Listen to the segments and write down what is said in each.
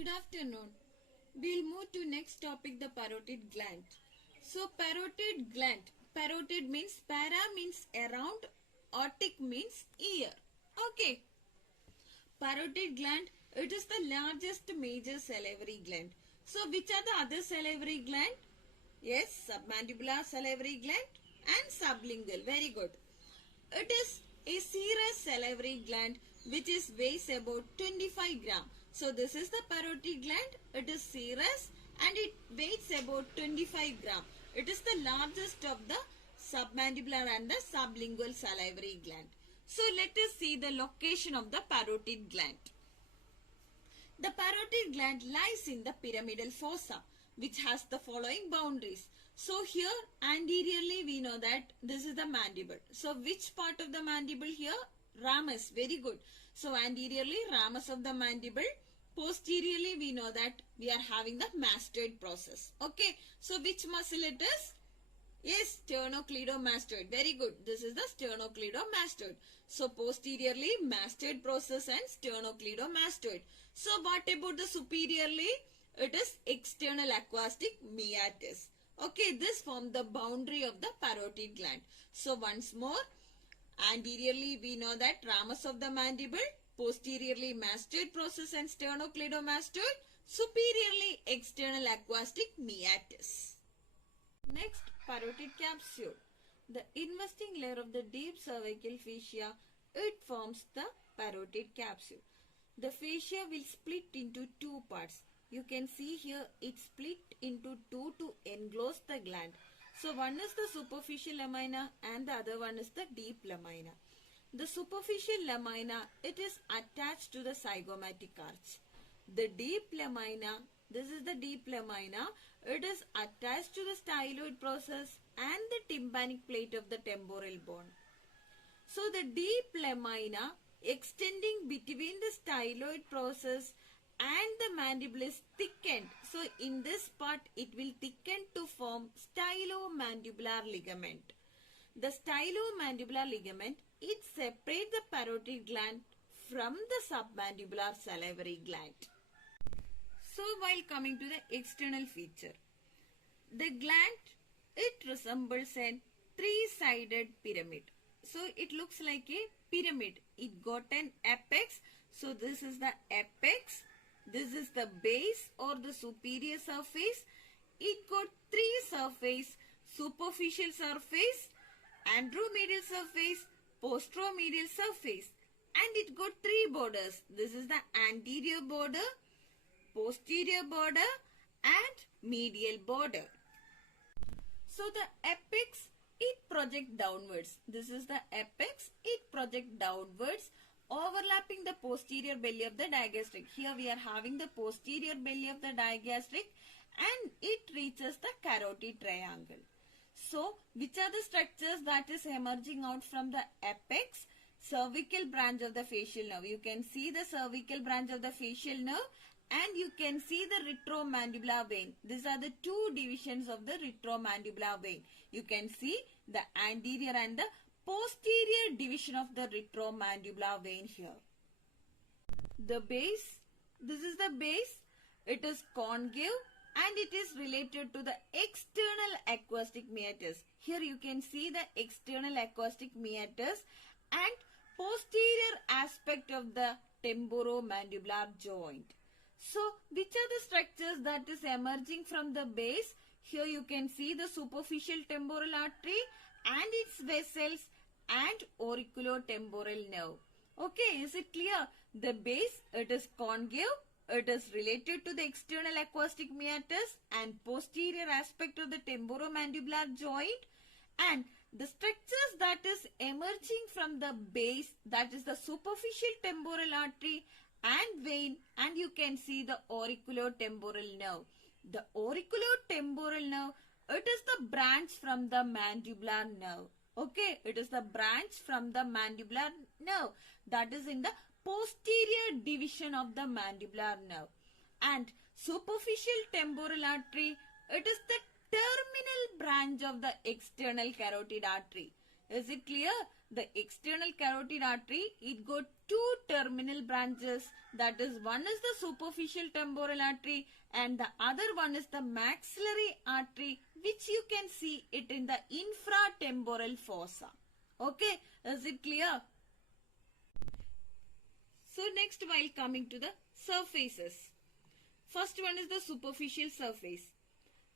Good afternoon. We'll move to next topic, the parotid gland. So parotid gland. Parotid means para means around, otic means ear. Okay. Parotid gland, it is the largest major salivary gland. So which are the other salivary gland? Yes, submandibular salivary gland and sublingual. Very good. It is a serous salivary gland which is weighs about 25 gram. So this is the parotid gland. It is serous and it weighs about 25 gram. It is the largest of the submandibular and the sublingual salivary gland. So let us see the location of the parotid gland. The parotid gland lies in the pyramidal fossa, which has the following boundaries. So here anteriorly we know that this is the mandible. So which part of the mandible here? Ramus. Very good. So anteriorly ramus of the mandible. Posteriorly we know that we are having the mastoid process. Okay. So which muscle it is? Yes, sternocleidomastoid. Very good. This is the sternocleidomastoid. So posteriorly mastoid process and sternocleidomastoid. So what about the superiorly? It is external aquastic meatus. Okay, this forms the boundary of the parotid gland. So once more, anteriorly we know that ramus of the mandible, posteriorly mastoid process and sternocleidomastoid, superiorly external aquastic meatus. Next, parotid capsule. The investing layer of the deep cervical fascia, it forms the parotid capsule. The fascia will split into two parts. You can see here it split into two to enclose the gland. So one is the superficial lamina and the other one is the deep lamina. The superficial lamina, it is attached to the zygomatic arch. The deep lamina, this is the deep lamina, it is attached to the styloid process and the tympanic plate of the temporal bone. So the deep lamina extending between the styloid process and the mandible is thickened. So in this part it will thicken to form stylomandibular ligament. The stylomandibular ligament, it separates the parotid gland from the submandibular salivary gland. So while coming to the external feature, the gland, it resembles a three-sided pyramid. So it looks like a pyramid. It got an apex. So this is the apex. This is the base or the superior surface. It got three surfaces: superficial surface, anteromedial surface, posteromedial surface. And it got three borders. This is the anterior border, posterior border and medial border. So the apex, it projects downwards. This is the apex, it projects downwards, overlapping the posterior belly of the digastric. Here we are having the posterior belly of the digastric and it reaches the carotid triangle. So which are the structures that is emerging out from the apex? Cervical branch of the facial nerve. You can see the cervical branch of the facial nerve and you can see the retromandibular vein. These are the two divisions of the retromandibular vein. You can see the anterior and the posterior division of the retromandibular vein here. The base, this is the base. It is concave and it is related to the external aquastic meatus. Here you can see the external aquastic meatus and posterior aspect of the temporomandibular joint. So which are the structures that is emerging from the base? Here you can see the superficial temporal artery and its vessels and auriculotemporal nerve. Okay, is it clear? The base, it is concave, it is related to the external aquastic meatus and posterior aspect of the temporomandibular joint, and the structures that is emerging from the base, that is the superficial temporal artery and vein, and you can see the auriculotemporal nerve. The auriculotemporal nerve, it is the branch from the mandibular nerve. Okay, it is the branch from the mandibular nerve that is in the posterior division of the mandibular nerve. And superficial temporal artery, it is the terminal branch of the external carotid artery. Is it clear? The external carotid artery, it got two terminal branches. That is, one is the superficial temporal artery and the other one is the maxillary artery, which you can see it in the infratemporal fossa. Okay, is it clear? So next, while coming to the surfaces. First one is the superficial surface.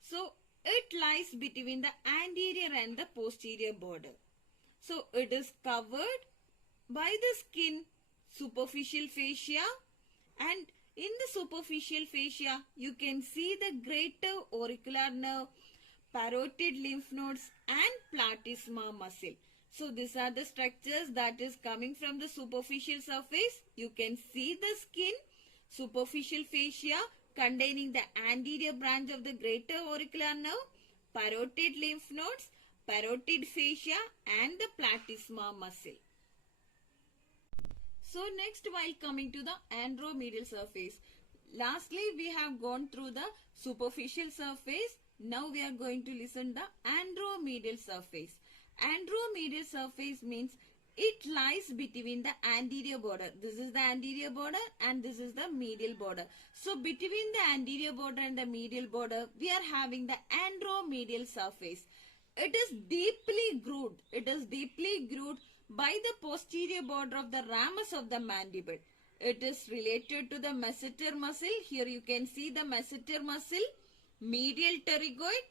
So it lies between the anterior and the posterior border. So it is covered by the skin, superficial fascia, and in the superficial fascia you can see the greater auricular nerve, parotid lymph nodes and platysma muscle. So these are the structures that is coming from the superficial surface. You can see the skin, superficial fascia containing the anterior branch of the greater auricular nerve, parotid lymph nodes, parotid fascia and the platysma muscle. So next, while coming to the anteromedial surface. Lastly, we have gone through the superficial surface. Now we are going to listen the anteromedial surface. Anteromedial surface means it lies between the anterior border. This is the anterior border and this is the medial border. So between the anterior border and the medial border, we are having the anteromedial surface. It is deeply grooved. It is deeply grooved by the posterior border of the ramus of the mandible. It is related to the masseter muscle. Here you can see the masseter muscle, medial pterygoid,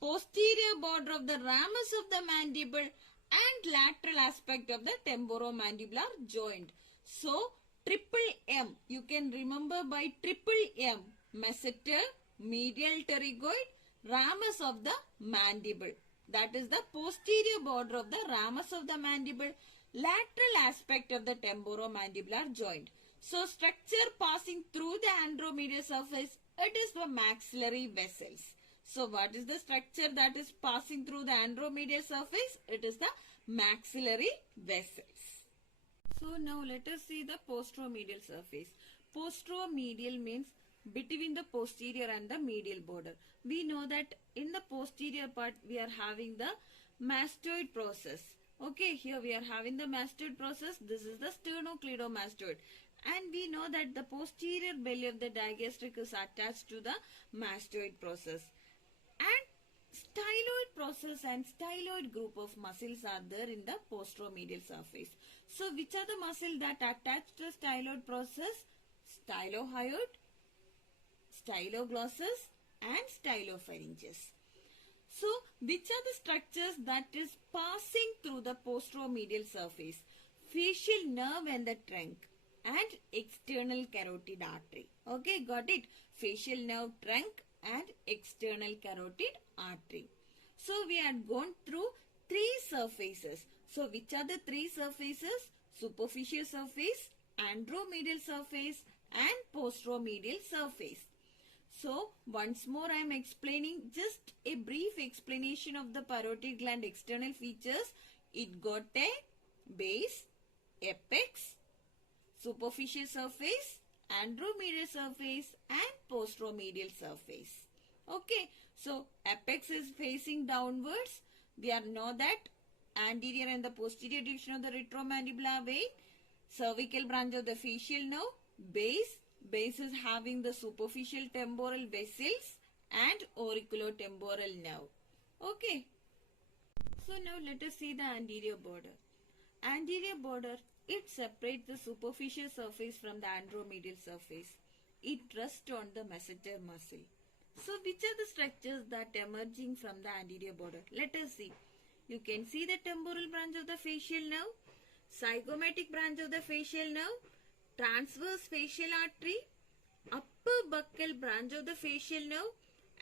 posterior border of the ramus of the mandible and lateral aspect of the temporomandibular joint. So triple M, you can remember by triple M, masseter, medial pterygoid, ramus of the mandible. That is the posterior border of the ramus of the mandible, lateral aspect of the temporomandibular joint. So structure passing through the anteromedial surface, it is the maxillary vessels. So what is the structure that is passing through the anteromedial surface? It is the maxillary vessels. So now let us see the posteromedial surface. Posteromedial means between the posterior and the medial border. We know that in the posterior part we are having the mastoid process. Okay, here we are having the mastoid process. This is the sternocleidomastoid. And we know that the posterior belly of the digastric is attached to the mastoid process. And styloid process and styloid group of muscles are there in the posteromedial surface. So which are the muscles that attach to the styloid process? Stylohyoid, styloglossus and stylopharyngeus. So which are the structures that is passing through the posteromedial surface? Facial nerve and the trunk and external carotid artery. Okay, got it? Facial nerve, trunk and external carotid artery. So we had gone through three surfaces. So which are the three surfaces? Superficial surface, anteromedial surface and posteromedial surface. So once more I am explaining just a brief explanation of the parotid gland external features. It got a base, apex, superficial surface, anteromedial surface and posteromedial surface. Okay, so apex is facing downwards. We know that anterior and the posterior division of the retromandibular vein, cervical branch of the facial nerve, base is having the superficial temporal vessels and auriculotemporal nerve. Okay, so now let us see the anterior border. Anterior border, it separates the superficial surface from the anteromedial surface. It rests on the masseter muscle. So which are the structures that emerging from the anterior border? Let us see. You can see the temporal branch of the facial nerve, zygomatic branch of the facial nerve, transverse facial artery, upper buccal branch of the facial nerve,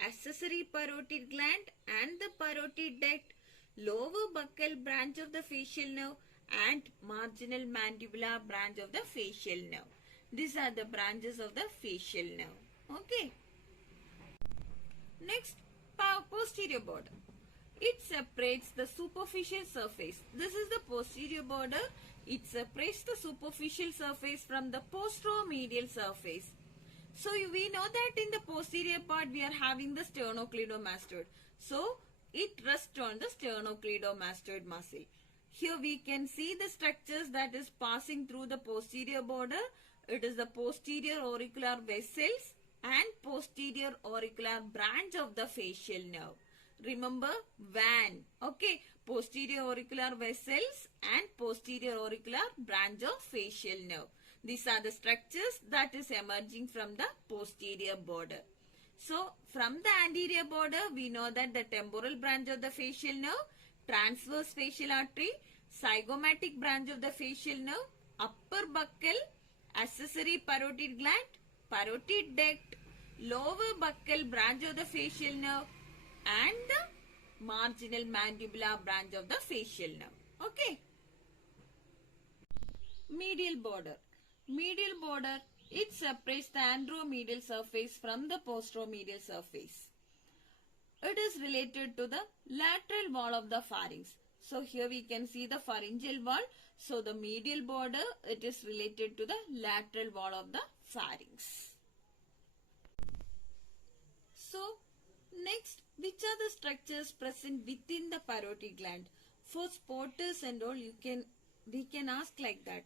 accessory parotid gland and the parotid duct, lower buccal branch of the facial nerve and marginal mandibular branch of the facial nerve. These are the branches of the facial nerve. Okay. Next, posterior border. It separates the superficial surface. This is the posterior border. It separates the superficial surface from the posteromedial surface. So we know that in the posterior part we are having the sternocleidomastoid. So it rests on the sternocleidomastoid muscle. Here we can see the structures that is passing through the posterior border. It is the posterior auricular vessels and posterior auricular branch of the facial nerve. Remember VAN. Okay. Posterior auricular vessels and posterior auricular branch of facial nerve. These are the structures that is emerging from the posterior border. So, from the anterior border, we know that the temporal branch of the facial nerve, transverse facial artery, zygomatic branch of the facial nerve, upper buccal, accessory parotid gland, parotid duct, lower buccal branch of the facial nerve, and the marginal mandibular branch of the facial nerve. Okay. Medial border. Medial border, it separates the anteromedial surface from the posteromedial surface. It is related to the lateral wall of the pharynx. So here we can see the pharyngeal wall. So the medial border, it is related to the lateral wall of the pharynx. So next, which are the structures present within the parotid gland? For spotters and all, we can ask like that.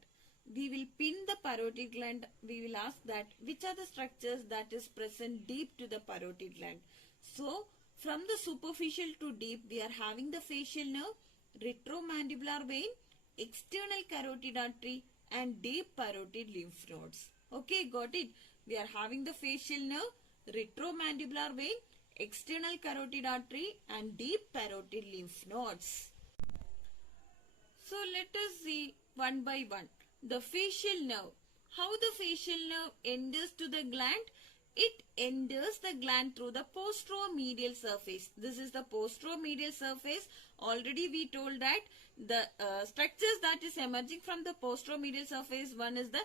We will pin the parotid gland. We will ask that which are the structures that is present deep to the parotid gland. So from the superficial to deep, we are having the facial nerve, retromandibular vein, external carotid artery, and deep parotid lymph nodes. Okay, got it? We are having the facial nerve, retromandibular vein, external carotid artery, and deep parotid lymph nodes. So let us see one by one. The facial nerve. How the facial nerve enters to the gland? It enters the gland through the posteromedial surface. This is the posteromedial surface. Already we told that the structures that is emerging from the posteromedial surface, one is the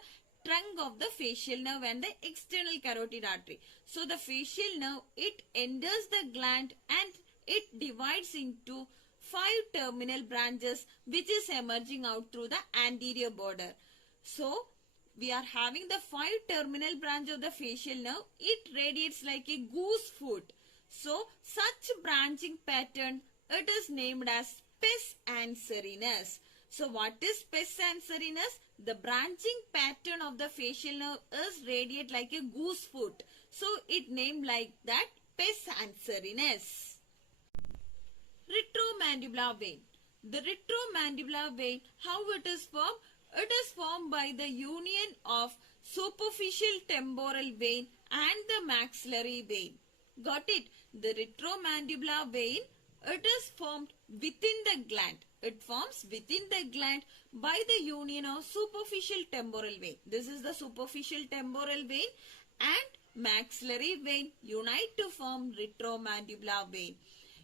trunk of the facial nerve and the external carotid artery. So the facial nerve, it enters the gland and it divides into 5 terminal branches which is emerging out through the anterior border. So we are having the 5 terminal branch of the facial nerve. It radiates like a goose foot. So such branching pattern, it is named as pes anserinus. So what is pes anserinus? The branching pattern of the facial nerve is radiate like a goose foot. So it named like that, pes anserinus. Retromandibular vein. The retromandibular vein, how it is formed? It is formed by the union of superficial temporal vein and the maxillary vein. Got it? The retromandibular vein, it is formed within the gland. It forms within the gland by the union of superficial temporal vein. This is the superficial temporal vein and maxillary vein unite to form retromandibular vein.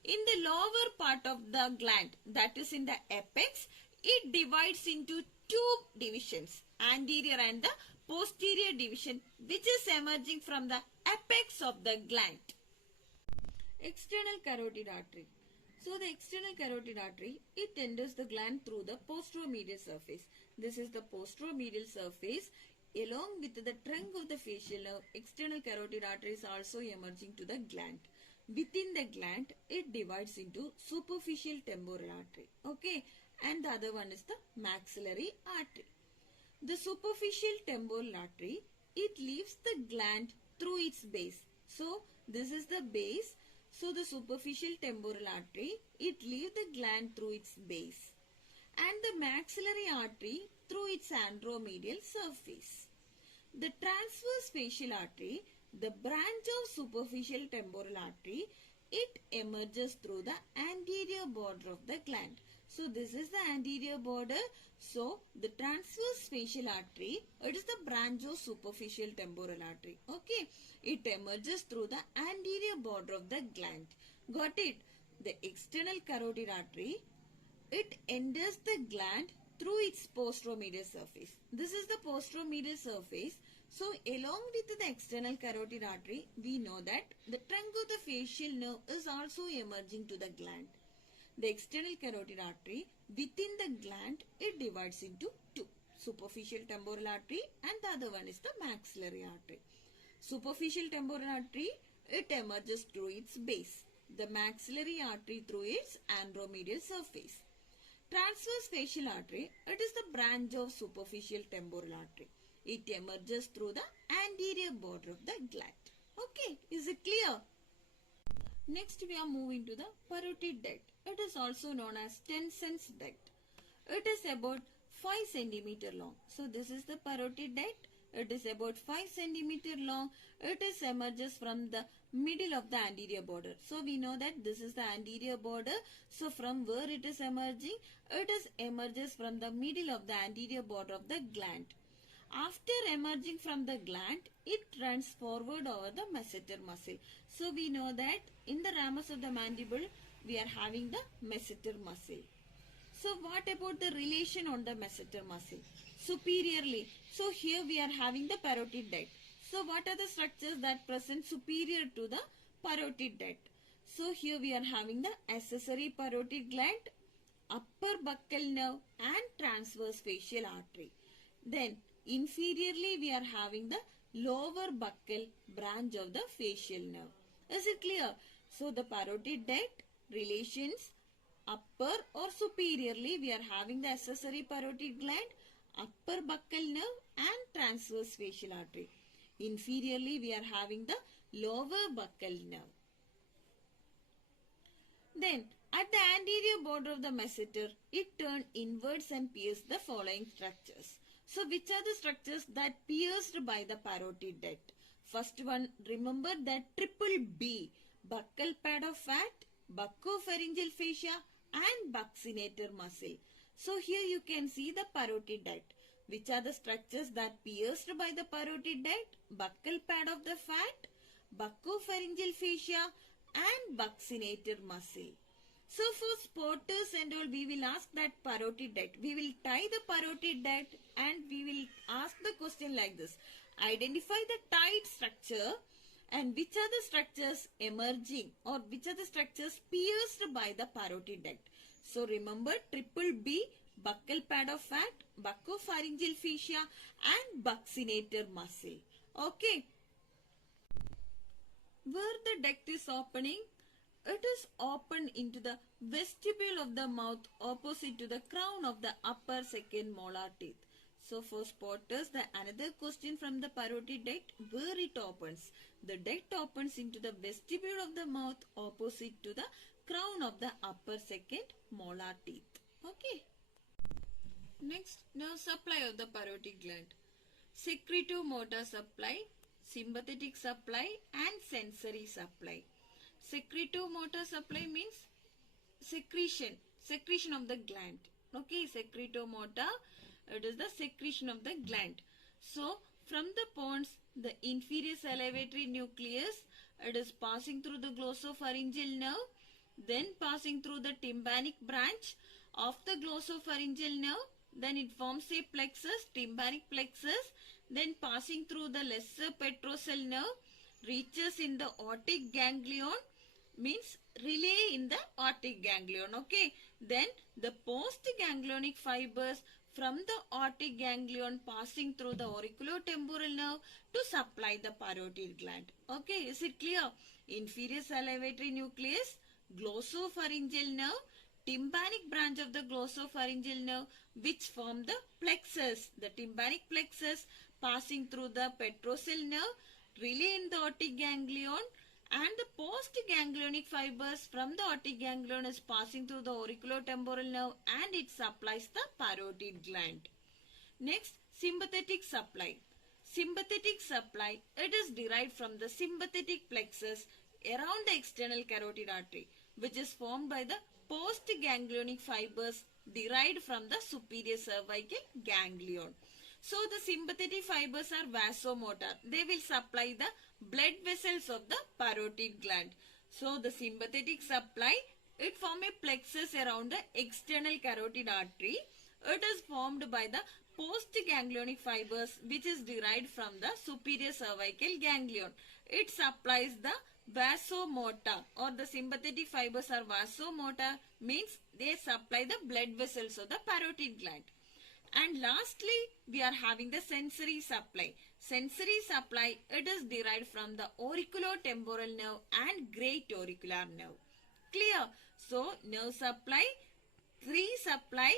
In the lower part of the gland, that is in the apex, it divides into 2 divisions, anterior and the posterior division, which is emerging from the apex of the gland. External carotid artery. So the external carotid artery, it enters the gland through the posteromedial surface. This is the posteromedial surface. Along with the trunk of the facial nerve, external carotid artery is also emerging to the gland. Within the gland, it divides into superficial temporal artery. Okay. And the other one is the maxillary artery. The superficial temporal artery, it leaves the gland through its base. So this is the base. So the superficial temporal artery, it leaves the gland through its base. And the maxillary artery through its anteromedial surface. The transverse facial artery, the branch of superficial temporal artery, it emerges through the anterior border of the gland. So this is the anterior border. So the transverse facial artery, it is the branch of superficial temporal artery. Okay. It emerges through the anterior border of the gland. Got it? The external carotid artery, it enters the gland through its posteromedial surface. This is the posteromedial surface. So along with the external carotid artery, we know that the trunk of the facial nerve is also emerging to the gland. The external carotid artery, within the gland, it divides into 2. Superficial temporal artery and the other one is the maxillary artery. Superficial temporal artery, it emerges through its base. The maxillary artery through its anteromedial surface. Transverse facial artery, it is the branch of superficial temporal artery. It emerges through the anterior border of the gland. Okay, is it clear? Next we are moving to the parotid duct. It is also known as Tenson's duct. It is about 5 cm long. So this is the parotid duct. It is about 5 cm long. It is emerges from the middle of the anterior border. So we know that this is the anterior border. So from where it is emerging? It is emerges from the middle of the anterior border of the gland. After emerging from the gland, it runs forward over the masseter muscle. So we know that in the ramus of the mandible, we are having the masseter muscle. So what about the relation on the masseter muscle? Superiorly. So here we are having the parotid duct. So what are the structures that present superior to the parotid duct? So here we are having the accessory parotid gland, upper buccal nerve and transverse facial artery. Then inferiorly we are having the lower buccal branch of the facial nerve. Is it clear? So the parotid duct relations upper or superiorly we are having the accessory parotid gland, upper buccal nerve and transverse facial artery. Inferiorly we are having the lower buccal nerve. Then at the anterior border of the masseter, it turned inwards and pierced the following structures. So which are the structures that pierced by the parotid duct? First one, remember that triple B, buccal pad of fat, buccopharyngeal fascia and buccinator muscle. So here you can see the parotid duct. Which are the structures that pierced by the parotid duct? Buccal pad of the fat, buccopharyngeal fascia and buccinator muscle. So for spotters and all, we will ask that parotid duct. We will tie the parotid duct and we will ask the question like this. Identify the tied structure and which are the structures emerging or which are the structures pierced by the parotid duct. So remember triple B, buccal pad of fat, buccopharyngeal fascia and buccinator muscle. Okay. Where the duct is opening? It is opened into the vestibule of the mouth opposite to the crown of the upper second molar teeth. So for spotters, the another question from the parotid duct, where it opens? The duct opens into the vestibule of the mouth opposite to the crown of the upper second molar teeth. Okay. Next, nerve supply of the parotid gland. Secretomotor supply, sympathetic supply and sensory supply. Secretomotor supply means secretion of the gland. Okay, secretomotor, it is the secretion of the gland. So from the pons, the inferior salivatory nucleus, it is passing through the glossopharyngeal nerve, then passing through the tympanic branch of the glossopharyngeal nerve, then it forms a plexus, tympanic plexus, then passing through the lesser petrosal nerve, reaches in the aortic ganglion, means relay in the aortic ganglion. Okay, then the postganglionic fibers from the aortic ganglion passing through the auriculotemporal nerve to supply the parotid gland. Okay, is it clear? Inferior salivatory nucleus, glossopharyngeal nerve, tympanic branch of the glossopharyngeal nerve which form the plexus, the tympanic plexus passing through the petrosal nerve, relay in the aortic ganglion, and the postganglionic fibers from the aortic ganglion is passing through the auriculotemporal nerve and it supplies the parotid gland. Next, sympathetic supply. Sympathetic supply, it is derived from the sympathetic plexus around the external carotid artery which is formed by the postganglionic fibers derived from the superior cervical ganglion. So the sympathetic fibers are vasomotor. They will supply the blood vessels of the parotid gland. So the sympathetic supply, it forms a plexus around the external carotid artery. It is formed by the postganglionic fibers which is derived from the superior cervical ganglion. It supplies the vasomotor, or the sympathetic fibers are vasomotor, means they supply the blood vessels of the parotid gland. And lastly, we are having the sensory supply. Sensory supply, it is derived from the auriculotemporal nerve and great auricular nerve. Clear? So, nerve supply, three supply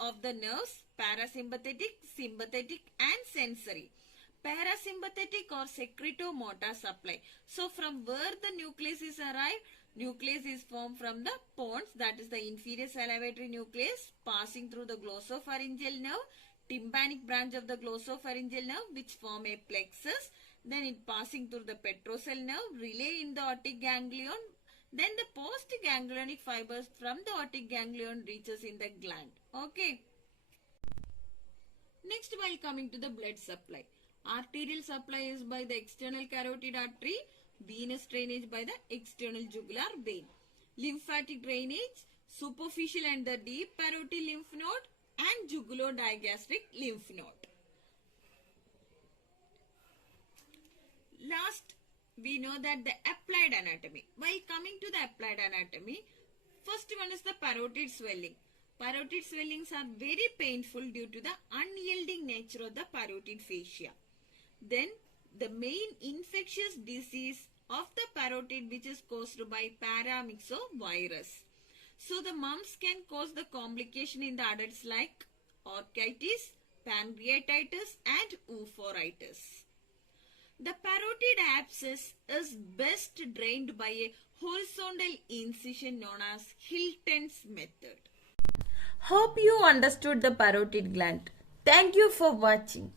of the nerves: parasympathetic, sympathetic and sensory. Parasympathetic or secretomotor supply. So from where the nucleus is arrived? Nucleus is formed from the pons, that is the inferior salivatory nucleus, passing through the glossopharyngeal nerve, tympanic branch of the glossopharyngeal nerve which form a plexus, then it passing through the petrosal nerve, relay in the aortic ganglion, then the postganglionic fibers from the aortic ganglion reaches in the gland. Okay. Next, while coming to the blood supply. Arterial supply is by the external carotid artery, venous drainage by the external jugular vein. Lymphatic drainage, superficial and the deep parotid lymph node and jugulodigastric lymph node. Last, we know that the applied anatomy. While coming to the applied anatomy, first one is the parotid swelling. Parotid swellings are very painful due to the unyielding nature of the parotid fascia. Then the main infectious disease of the parotid which is caused by paramyxovirus. So the mumps can cause the complication in the adults like orchitis, pancreatitis and euphoritis. The parotid abscess is best drained by a horizontal incision known as Hilton's method. Hope you understood the parotid gland. Thank you for watching.